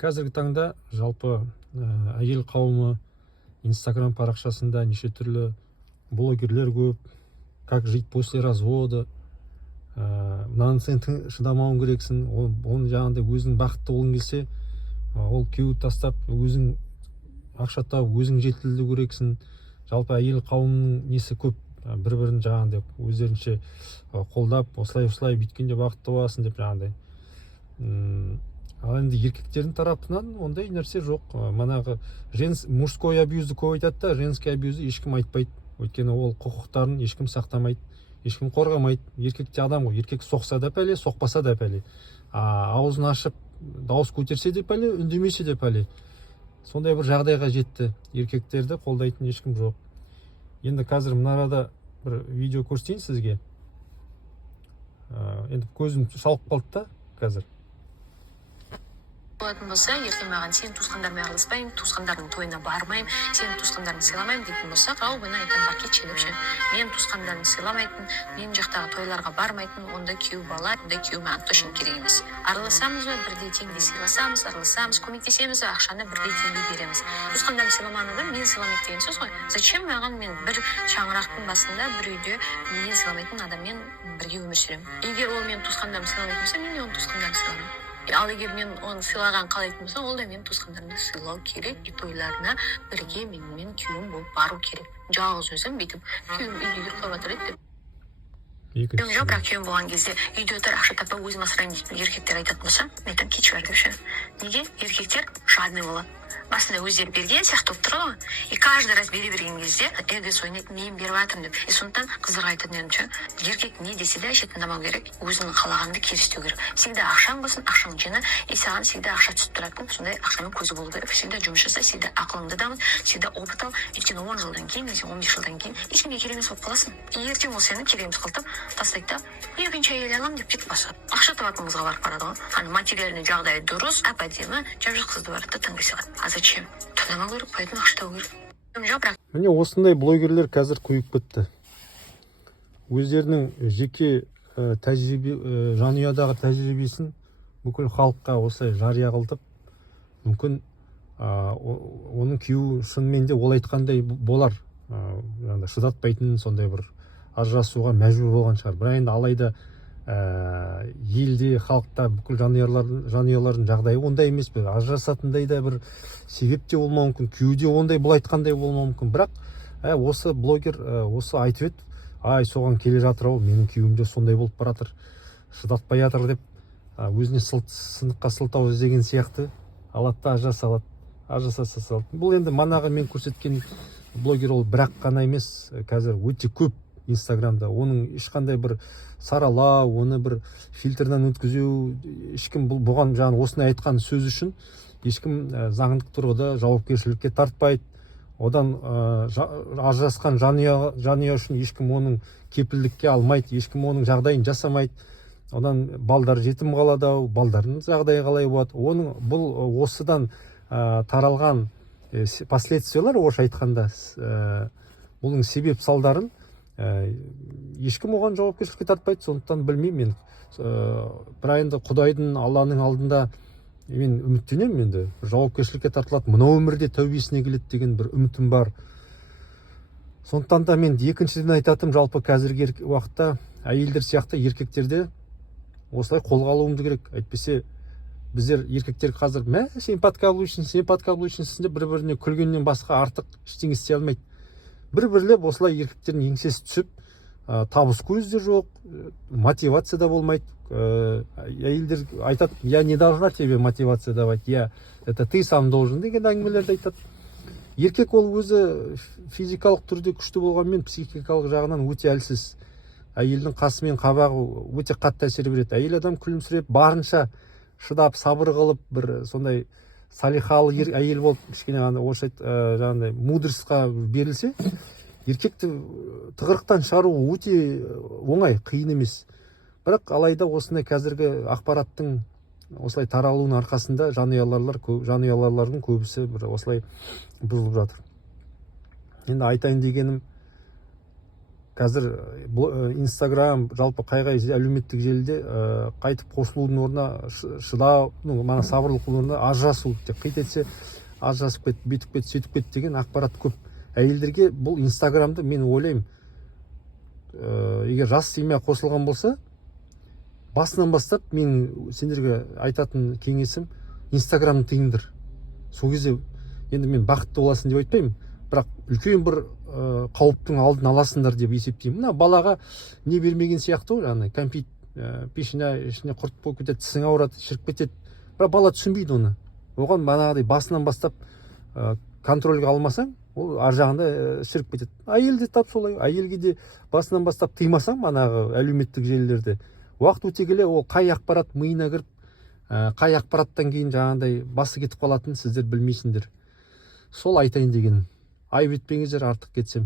Қазіргі таңда жалпы әйел қауымы Инстаграм парақшасында неше түрлі блогерлер көп. Как жить после развода, мынаны сен шыдамауың керексің, оны жаңағыдай өзің бақытты болғың келсе, ол күйеуді тастап өзің ақша тауып өзің жетілдіру керексің. Жалпы әйел қауымның несі көп, бір-бірін жаңағыдай өздерінше қолдап, осылай бүйткенде бақытты боласың деп жаңағыдай. Ал енді еркектердің тарапынан ондай нәрсе жоқ. Манағы мужской абьюзді көп айтады да, женский абьюзді ешкім айтпайды. Өйткені ол құқықтарын ешкім сақтамайды, ешкім қорғамайды. Еркек те адам ғой, еркек соқса да пәле, соқпаса да пәле. Аузын ашып, дауыс көтерсе де пәле, үндемесе де пәле. Сондай бір жағдайға жетті. Еркектерді қолдайтын ешкім жоқ. Енді қазір мына арада бір видео көрсетейін сізге. Енді көзім шалып қалды да қазір. Болатын болса, ертең маған сен туысқандармен араласпаймын, туысқандардың тойына бармаймын, сен туысқандарыңды сыйламаймын дейтін болса, ал бұны айтам бар кетші деп ше. Мен туысқандарымды сыйламайтын, мен жақтағы тойларға бармайтын, онда күйеу бала, онда күйеу маған точно керек емес. Араласамыз ба, бірдей теңдей сыйласамыз, араласамыз, көмектесеміз, ақшаны бірдей теңдей береміз. Туысқандарымды сыйламаған адам мен сыйламайды деген сөз ғой. Зачем маған мен бір шаңырақтың басында бір үйде мен сыйламайтын адаммен бірге өмір сүремін? Егер ол мен туысқандарымды сыйламайтын болса, мен оның туысқандарымды сыйламаймын. Ал егер мен оны сыйлаған қалайтын болса, ол да мен туысқандарымды сыйлау керек, и тойларына бірге менімен күйеуім болып бару керек. Жалғыз өзім бүйтіп күйеуім үйде ұйықтап жатыр еді деп. Күйеуім жоқ, бірақ күйеуім болған кезде үйде отыр, ақша таппай өзім асырайын дейтін еркектер айтатын болса, мен айтамын кетші бар деп ше. Неге? Еркектер жадный болады. Басында өздері берген сияқты болып тұрады ғой. И каждый раз бере берген кезде эгосы ойнайды, мен беріп жатырмын деп. И сондықтан қыздарға айтатын едім ше, еркек не десе де әше тыңдамау керек, өзінің қалағанды керістеу керек. Всегда ақшаң болсын, ақшаң жина, и саған всегда ақша түсіп тұратын, сондай ақшаның көзі болу керек. Всегда жұмыс жаса, всегда ақылыңды дамыт, всегда опыт ал. Өйткені 10 жылдан кейін, немесе 15 жылдан кейін ешкімге керек емес болып қаласың. И ертең ол сені керек емес қылтып тастайды да, екінші әйел аламын деп кетіп басады. Ақша табатын қызға барып барады ғой. Ана материальный жағдайы дұрыс, әп-әдемі, жап-жас қызды барады да таңдай салады. А зачем? Тыңдамау керек, поэтому ақша табу керек. Міне осындай блогерлер қазір көйіп кетті. Өздерінің жеке жанұядағы тәжірибесін бүкіл халыққа осылай жария қылдып, мүмкін оның күйеуі шынымен де ол айтқандай болар, шыдатпайтын, сондай бір ажырасуға мәжбүр болған шығар. Бірақ енді алайда елде, халықта бүкіл жанұялардың жағдайы ондай емес пе? Ажырасатындай да бір себеп те болмауы мүмкін, күйеуде ондай бұл айтқандай болмауы мүмкін. Бірақ осы блогер осы айтып еді, ай соған келе жатыр ау, менің күйеуім де сондай болып баратыр, шыдатпай жатыр деп, өзіне сыныққа сылтау іздеген сияқты алады да ажыраса салады. Бұл енді манағы мен көрсеткен блогер ол бірақ қана емес, қазір өте көп Инстаграмда. Оның ешқандай бір саралау, оны бір фильтрдан өткізу, ешкім бұған жаңағы осыны айтқан сөз үшін ешкім заңдық тұрғыда жауапкершілікке тартпайды. Одан ажырасқан жанұя үшін ешкім оның кепілдікке алмайды, ешкім оның жағдайын жасамайды. Одан балдар жетім қалады, балдардың жағдайы қалай болады. Бұл осыдан таралған последствиялар, орысша айтқанда, бұның себеп салдарын ешкім оған жауапкершілікке тартпайды. Сондықтан білмеймін мен. Бірақ енді Құдайдың, Алланың алдында мен үміттенемін, енді жауапкершілікке тартылады, мына өмірде тәубесіне келеді деген бір үмітім бар. Сондықтан да мен екіншіден айтатым, жалпы қазіргі уақытта әйелдер сияқты еркектерде осылай қолға алуымыз керек. Әйтпесе біздер еркектер қазір сен подкаблуйшынсың деп бір-біріне күлгеннен басқа артық ештеңе істей алмайды. Бір-бірлеп осылай еркектердің еңсесі түсіп, табыс көзі де жоқ, мотивация да болмайды. Әйелдер айтады, я не должна тебе мотивация давать, это ты сам должен деген әңгімелерді айтады. Еркек ол өзі физикалық түрде күшті болғанмен психикалық жағынан өте әлсіз. Әйелдің қасы мен қабағы өте қатты әсер береді. Әйел адам күлімсіреп, барынша шыдап, сабыр қылып, бір сондай салихалы әйел болып, кішкене жаңағындай мудростьқа берілсе, еркекті тығырықтан шығару өте оңай, қиын емес. Бірақ алайда осындай қазіргі ақпараттың осылай таралуының арқасында жанұялардың көбісі осылай бұзылып жатыр. Енді айтайын дегенім, қазір Инстаграм, жалпы қай әлеуметтік желіде қайтып қосылудың орнына шыдау, мана сабырлық орнына ажырасу, қит етсе ажырасып кет, бүйтіп кет, сөйтіп кет деген ақпарат көп. Әйелдерге бұл Инстаграмды мен ойлаймын, егер жас семья қосылған болса, басынан бастап мен сендерге айтатын кеңесім Инстаграмды тыйыңдар. Сол кезде енді мен бақытты боласың деп айтпаймын, бірақ үлкен бір қауіптің алдын аласыңдар деп есептеймін. Мына балаға не бермеген сияқты ғой, ана кәмпит пешіне ішіне құрт болып кетеді, тісің ауырады, шіріп кетеді. Бірақ бала түсінбейді оны. Оған манағыдай басынан бастап контрольге алмасаң, ол ар жағында шіріп кетеді. Әйел де тап солай. Әйелге де басынан бастап тыймасаң, манағы әлеуметтік желілерде, уақыт өте келе ол қай ақпарат миына кіріп, қай ақпараттан кейін жаңағыдай басы кетіп қалатынын сіздер білмейсіңдер. Сол айтайын дегенім. Айып етпеңіздер, артық кетсем.